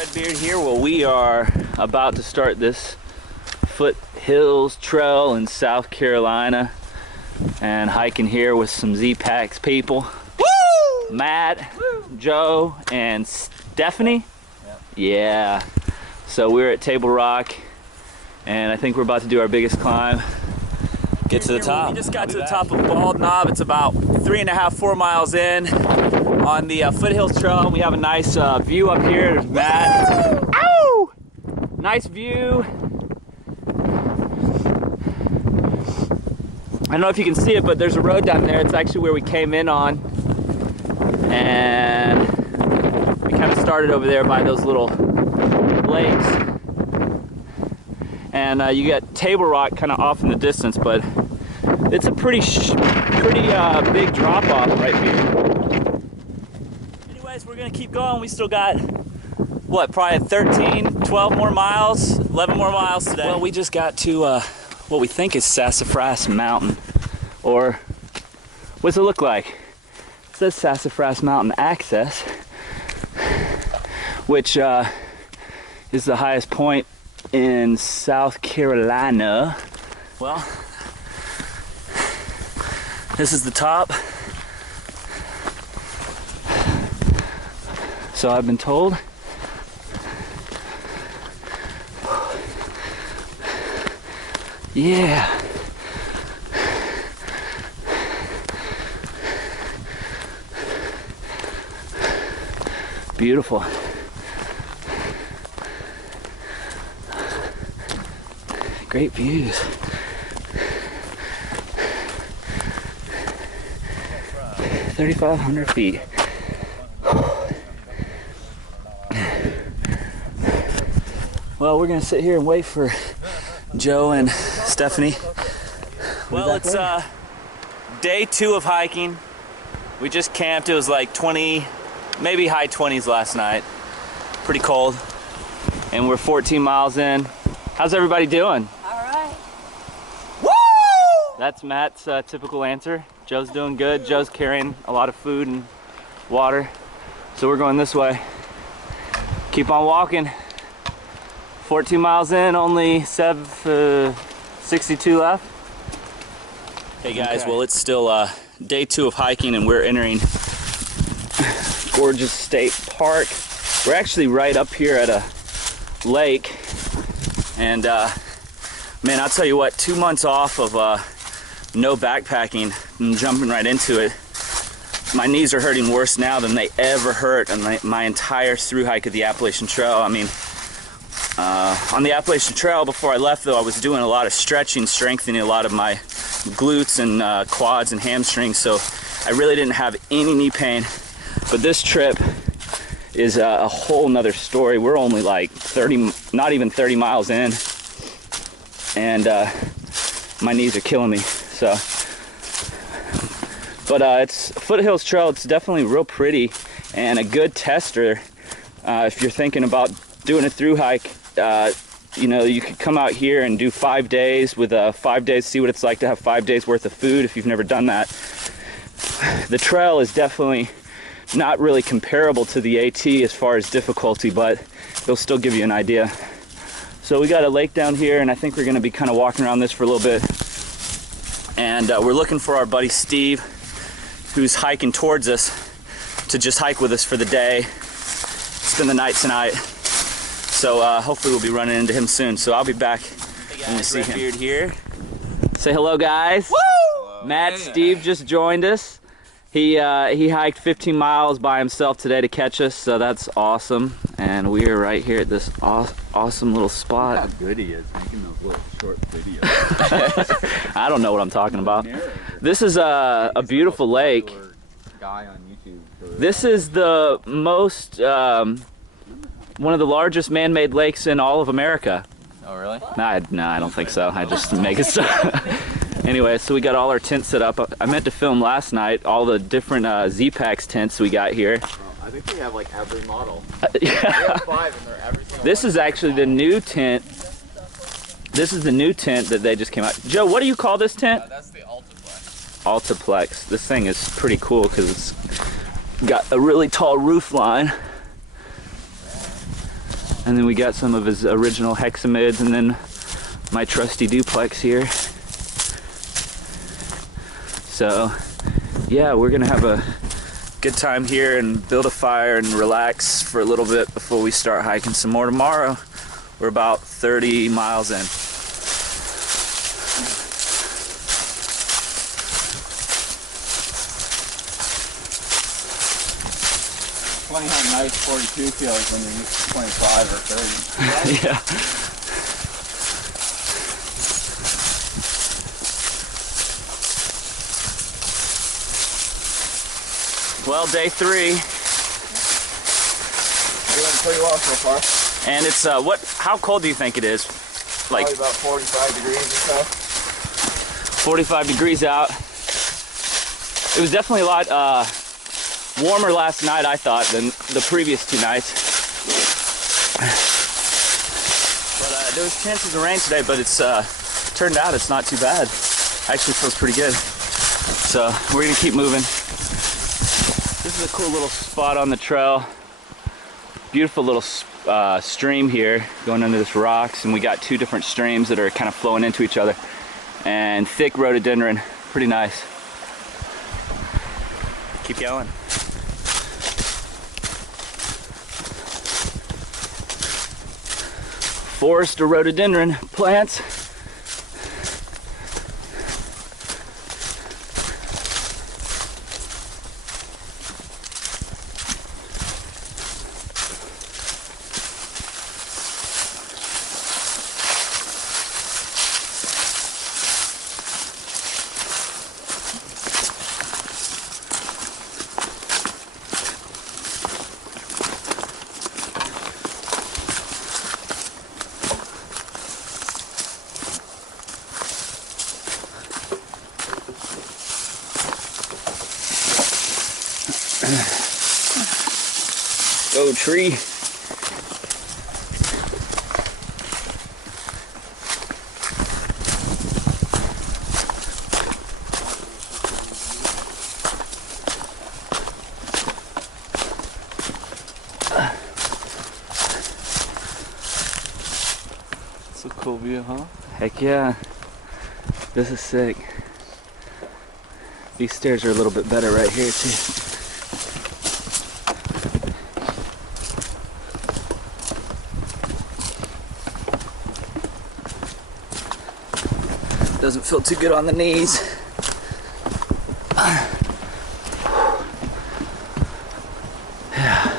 Redbeard here. Well, we are about to start this Foothills Trail in South Carolina and hiking here with some Zpacks people. Woo! Matt, woo! Joe, and Stephanie. Yep. Yeah. So we're at Table Rock, and I think we're about to do our biggest climb. Get to the top. We just got to the top of Bald Knob. It's about 3.5, 4 miles in on the Foothills Trail. We have a nice view up here. There's Matt. Ow! Nice view. I don't know if you can see it, but there's a road down there. It's actually where we came in on. And we kind of started over there by those little lakes. And you got Table Rock kind of off in the distance, but it's a pretty big drop off right here. Anyways, we're gonna keep going. We still got, what, probably 13, 12 more miles, 11 more miles today. Well, we just got to what we think is Sassafras Mountain, or what's it look like? It says Sassafras Mountain Access, which is the highest point in South Carolina. Well, this is the top. So I've been told. Yeah. Beautiful. Great views. 3,500 feet. Well, we're gonna sit here and wait for Joe and Stephanie. Well, it's day 2 of hiking. We just camped. It was like 20, maybe high 20s last night. Pretty cold. And we're 14 miles in. How's everybody doing? All right. Woo! That's Matt's typical answer. Joe's doing good. Joe's carrying a lot of food and water. So we're going this way. Keep on walking. 14 miles in, only 62 left. Hey guys, okay. Well, it's still day 2 of hiking, and we're entering gorgeous state park. We're actually right up here at a lake, and man, I'll tell you what, 2 months off of no backpacking and jumping right into it, my knees are hurting worse now than they ever hurt on my entire through hike of the Appalachian Trail. I mean, on the Appalachian Trail, before I left though, I was doing a lot of stretching, strengthening a lot of my glutes and quads and hamstrings, so I really didn't have any knee pain. But this trip is a whole nother story. We're only like 30, not even 30 miles in, and my knees are killing me. So, but it's Foothills Trail. It's definitely real pretty and a good tester if you're thinking about doing a through hike. You know, you could come out here and do 5 days with 5 days, see what it's like to have 5 days worth of food if you've never done that. The trail is definitely not really comparable to the AT as far as difficulty, but it'll still give you an idea. So we got a lake down here, and I think we're going to be kind of walking around this for a little bit. And we're looking for our buddy Steve, who's hiking towards us, to just hike with us for the day, spend the night tonight. So hopefully we'll be running into him soon. So I'll be back when we see him. Here. Say hello, guys. Woo! Hello. Matt, Steve just joined us. He hiked 15 miles by himself today to catch us, so that's awesome. And we are right here at this awesome little spot. Look how good he is making those little short videos. I don't know what I'm talking about. This is a beautiful lake. Guy on YouTube. This is the most, one of the largest man-made lakes in all of America. Oh, really? No, I don't think so. I just make it so. Anyway, so we got all our tents set up. I meant to film last night all the different Zpacks tents we got here. I think we have like every model. Yeah. We have 5 and they're every single This is actually the new tent. This is the new tent that they just came out. Joe, what do you call this tent? That's the Altiplex. Altiplex. This thing is pretty cool because it's got a really tall roof line. And then we got some of his original hexamids, and then my trusty duplex here. So yeah, we're gonna have a good time here and build a fire and relax for a little bit before we start hiking some more tomorrow. We're about 30 miles in. Funny how nice 42 feels when you're used to 25 or 30. Yeah. Well, day 3. Doing pretty well so far. And it's how cold do you think it is? Like probably about 45 degrees or so. 45 degrees out. It was definitely a lot warmer last night, I thought, than the previous 2 nights. But there was chances of rain today, but it's turned out it's not too bad. Actually feels pretty good. So we're gonna keep moving. This is a cool little spot on the trail. Beautiful little stream here going under this rocks, and we got 2 different streams that are kind of flowing into each other, and thick rhododendron, pretty nice. Keep going. Forest of rhododendron plants. Go tree. It's a cool view, huh? Heck yeah. This is sick. These stairs are a little bit better right here too. Doesn't feel too good on the knees. Yeah.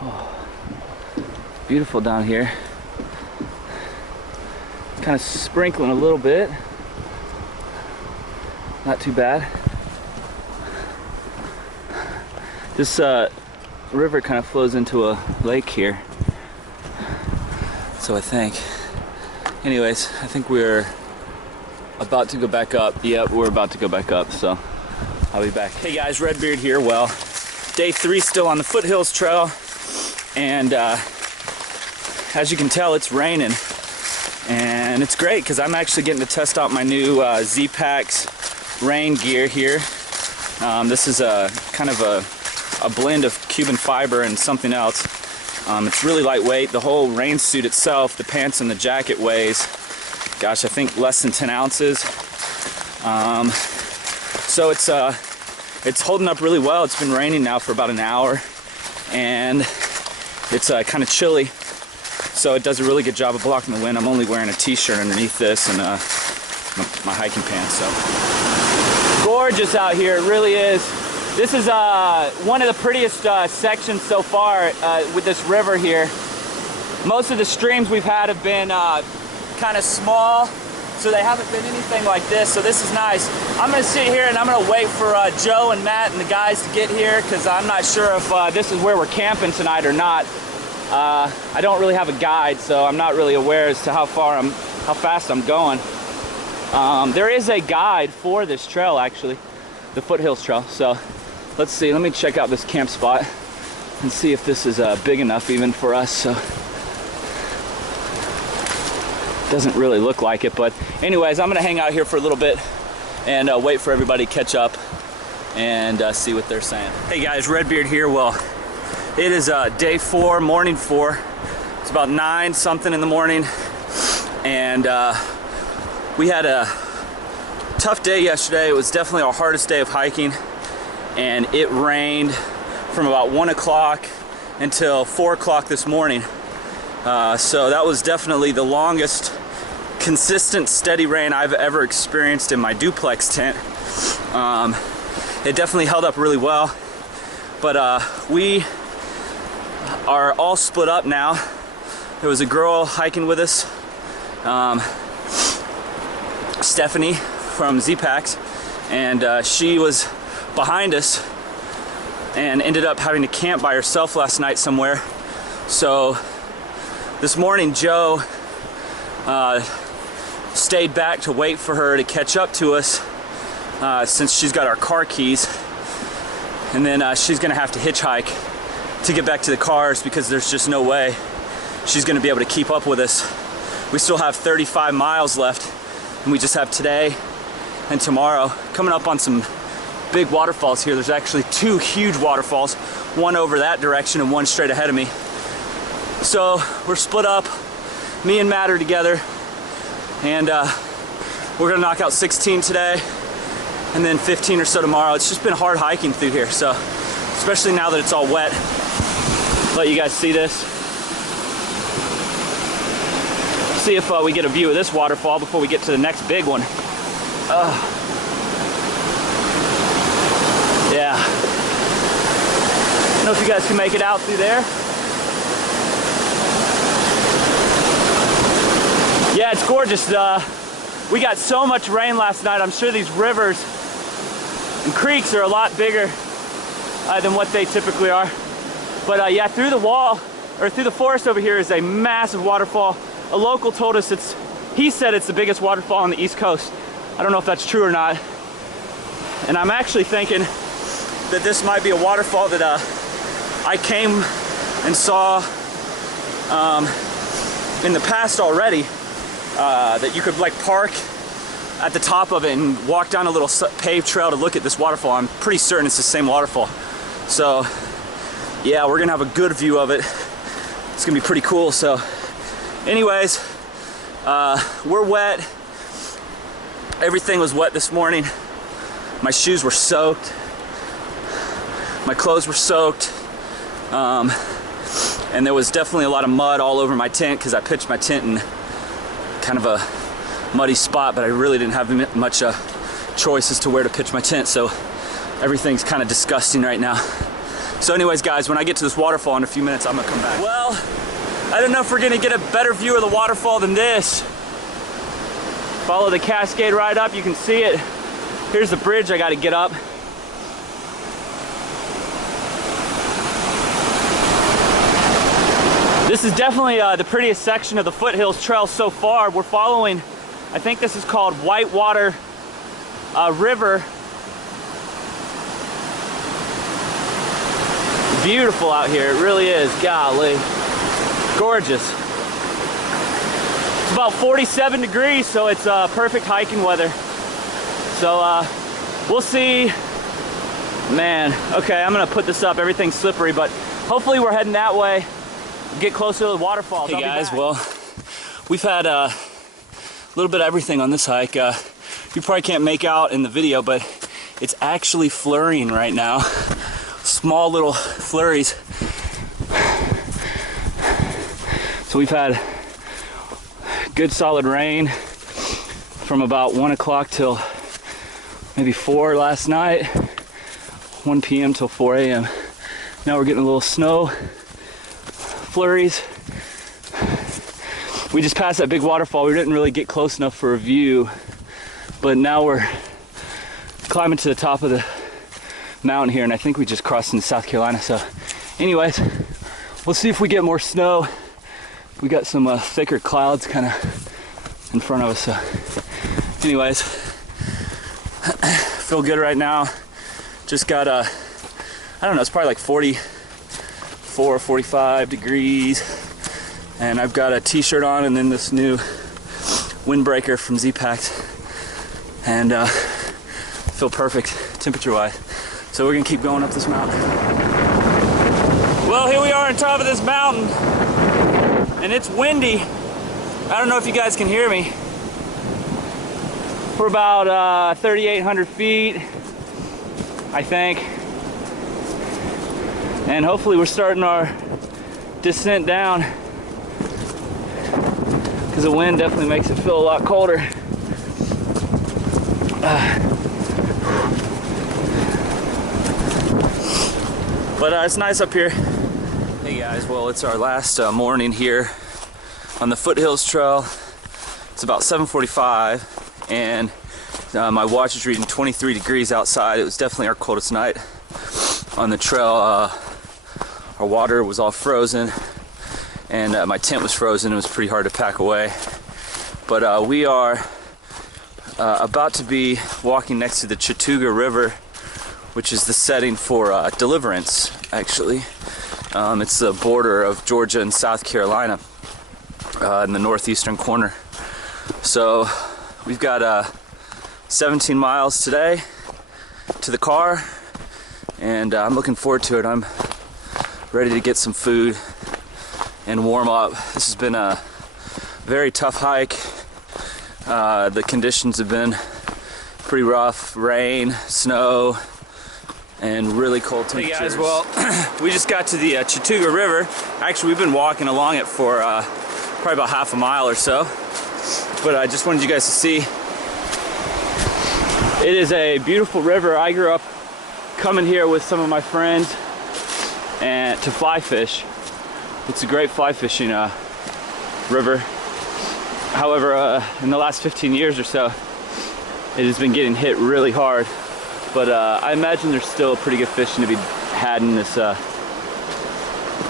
Oh. Beautiful down here. Kind of sprinkling a little bit. Not too bad. This river kind of flows into a lake here. So I think. Anyways, I think we're about to go back up. Yep, we're about to go back up, so I'll be back. Hey guys, Redbeard here. Well, day 3 still on the Foothills Trail, and as you can tell, it's raining, and it's great because I'm actually getting to test out my new Zpacks rain gear here. This is a kind of a blend of Cuban fiber and something else. It's really lightweight. The whole rain suit itself, the pants and the jacket weighs, gosh, I think less than 10 ounces. So it's holding up really well. It's been raining now for about an hour, and it's kind of chilly. So it does a really good job of blocking the wind. I'm only wearing a t-shirt underneath this and my hiking pants. So gorgeous out here, it really is. This is one of the prettiest sections so far with this river here. Most of the streams we've had have been kind of small, so they haven't been anything like this, so this is nice. I'm gonna sit here and I'm gonna wait for Joe and Matt and the guys to get here, because I'm not sure if this is where we're camping tonight or not. I don't really have a guide, so I'm not really aware as to how fast I'm going. There is a guide for this trail, actually, the Foothills Trail. So let's see, let me check out this camp spot and see if this is big enough even for us. So doesn't really look like it, but anyways, I'm gonna hang out here for a little bit and wait for everybody to catch up and see what they're saying. Hey guys, Redbeard here. Well, It is day 4, morning 4. It's about 9 something in the morning, and we had a tough day yesterday. It was definitely our hardest day of hiking, and it rained from about 1 o'clock until 4 o'clock this morning. So that was definitely the longest consistent steady rain I've ever experienced in my duplex tent. It definitely held up really well, but we are all split up now. There was a girl hiking with us, Stephanie from Zpacks, and she was behind us and ended up having to camp by herself last night somewhere. So this morning Joe stayed back to wait for her to catch up to us, since she's got our car keys, and then she's gonna have to hitchhike to get back to the cars because there's just no way she's gonna be able to keep up with us. We still have 35 miles left, and we just have today and tomorrow. Coming up on some big waterfalls here. There's actually 2 huge waterfalls, one over that direction and one straight ahead of me. So we're split up, me and Matt are together, and we're gonna knock out 16 today and then 15 or so tomorrow. It's just been hard hiking through here, so especially now that it's all wet. Let you guys see this. See if we get a view of this waterfall before we get to the next big one. Yeah. I don't know if you guys can make it out through there. Yeah, it's gorgeous. We got so much rain last night. I'm sure these rivers and creeks are a lot bigger than what they typically are. But yeah, through the wall, or through the forest over here is a massive waterfall. A local told us he said it's the biggest waterfall on the East Coast. I don't know if that's true or not. And I'm actually thinking that this might be a waterfall that I came and saw in the past already. That you could like park at the top of it and walk down a little paved trail to look at this waterfall. I'm pretty certain it's the same waterfall. So yeah, we're gonna have a good view of it. It's gonna be pretty cool. So anyways, we're wet. Everything was wet this morning. My shoes were soaked. My clothes were soaked. And there was definitely a lot of mud all over my tent because I pitched my tent in kind of a muddy spot, but I really didn't have much choice as to where to pitch my tent, so everything's kind of disgusting right now. So anyways, guys, when I get to this waterfall in a few minutes, I'm gonna come back. Well, I don't know if we're gonna get a better view of the waterfall than this. Follow the cascade right up, you can see it. Here's the bridge I gotta get up. This is definitely the prettiest section of the Foothills Trail so far. We're following, I think this is called Whitewater River. Beautiful out here, it really is, golly. Gorgeous. It's about 47 degrees, so it's perfect hiking weather. So we'll see. Man, okay, I'm gonna put this up. Everything's slippery, but hopefully we're heading that way. Get closer to the waterfalls. Hey guys, well, we've had a little bit of everything on this hike. You probably can't make out in the video, but it's actually flurrying right now. Small little flurries. So we've had good solid rain from about 1 o'clock till maybe 4 last night, 1 p.m. till 4 a.m. Now we're getting a little snow flurries. We just passed that big waterfall. We didn't really get close enough for a view, but now we're climbing to the top of the mountain here, and I think we just crossed into South Carolina. So anyways, we'll see if we get more snow. We got some thicker clouds kind of in front of us. So anyways, feel good right now. Just got I don't know, it's probably like 44, 45 degrees, and I've got a t-shirt on and then this new windbreaker from Zpacks, and feel perfect temperature wise. So we're gonna keep going up this mountain. Well, here we are on top of this mountain, and it's windy. I don't know if you guys can hear me. We're about 3,800 feet, I think. And hopefully we're starting our descent down, because the wind definitely makes it feel a lot colder. But it's nice up here. Hey guys, well, it's our last morning here on the Foothills Trail. It's about 7:45, and my watch is reading 23 degrees outside. It was definitely our coldest night on the trail. Our water was all frozen, and my tent was frozen. It was pretty hard to pack away. But we are about to be walking next to the Chattooga River, which is the setting for Deliverance, actually. It's the border of Georgia and South Carolina in the northeastern corner. So we've got 17 miles today to the car, and I'm looking forward to it. I'm ready to get some food and warm up. This has been a very tough hike. The conditions have been pretty rough. Rain, snow, and really cold temperatures. Hey guys, well, we just got to the Chattooga River. Actually, we've been walking along it for probably about half a mile or so. But I just wanted you guys to see. It is a beautiful river. I grew up coming here with some of my friends and to fly fish. It's a great fly fishing river. However, in the last 15 years or so, it has been getting hit really hard. But I imagine there's still pretty good fishing to be had in this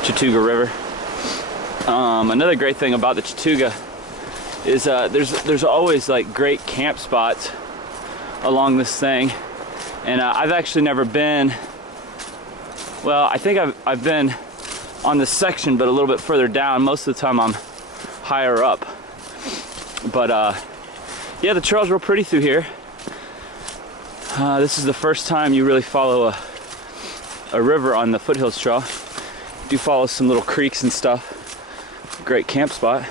Chattooga River. Another great thing about the Chattooga is there's always like great camp spots along this thing, and I've actually never been. Well, I think I've been on this section, but a little bit further down. Most of the time I'm higher up. But yeah, the trail's real pretty through here. This is the first time you really follow a river on the Foothills Trail. You do follow some little creeks and stuff. Great camp spot.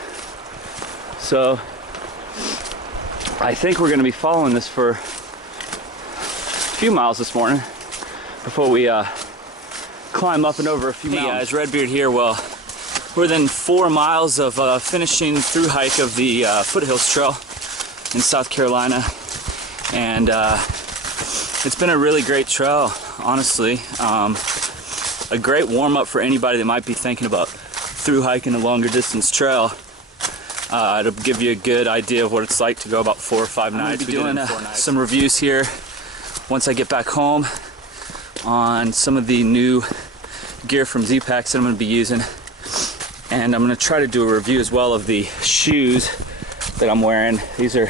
So I think we're going to be following this for a few miles this morning before we climb up and over a few mountains. Hey guys, Redbeard here. Well, we're within 4 miles of finishing through hike of the Foothills Trail in South Carolina, and it's been a really great trail, honestly. A great warm-up for anybody that might be thinking about through hiking a longer distance trail. It'll give you a good idea of what it's like to go about 4 or 5 nights. We're doing some reviews here once I get back home on some of the new gear from Zpacks that I'm going to be using. And I'm going to try to do a review as well of the shoes that I'm wearing. These are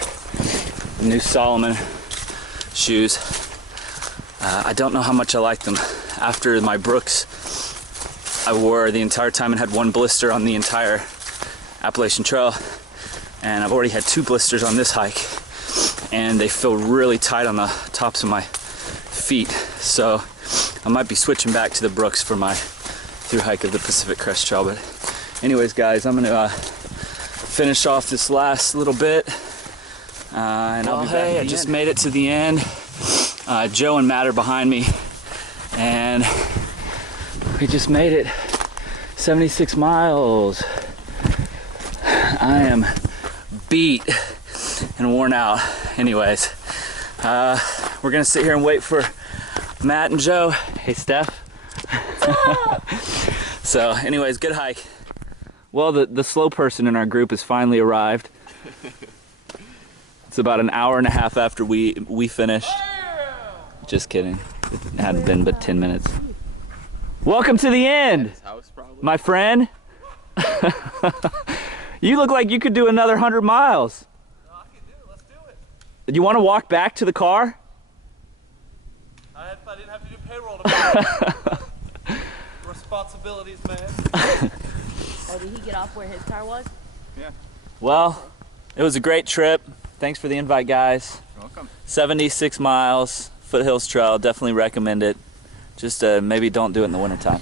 the new Solomon shoes. I don't know how much I like them. After my Brooks, I wore the entire time and had 1 blister on the entire Appalachian Trail. And I've already had 2 blisters on this hike. And they feel really tight on the tops of my feet. So I might be switching back to the Brooks for my through hike of the Pacific Crest Trail. But anyways, guys, I'm gonna finish off this last little bit, and I'll be back. Hey, I just made it to the end. Joe and Matt are behind me, and we just made it. 76 miles. I am beat and worn out. Anyways, we're gonna sit here and wait for Matt and Joe. Hey, Steph. So anyways, good hike. Well, the slow person in our group has finally arrived. It's about an hour and a half after we finished. Just kidding. It hadn't been but 10 minutes. Welcome to the end, my friend. You look like you could do another 100 miles. No, I can do it. Let's do it. Do you want to walk back to the car? I didn't have to do payroll tomorrow. Responsibilities, man. Oh, did he get off where his car was? Yeah. Well, it was a great trip. Thanks for the invite, guys. You're welcome. 76 miles, Foothills Trail. Definitely recommend it. Just maybe don't do it in the wintertime.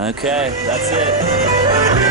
Okay, that's it.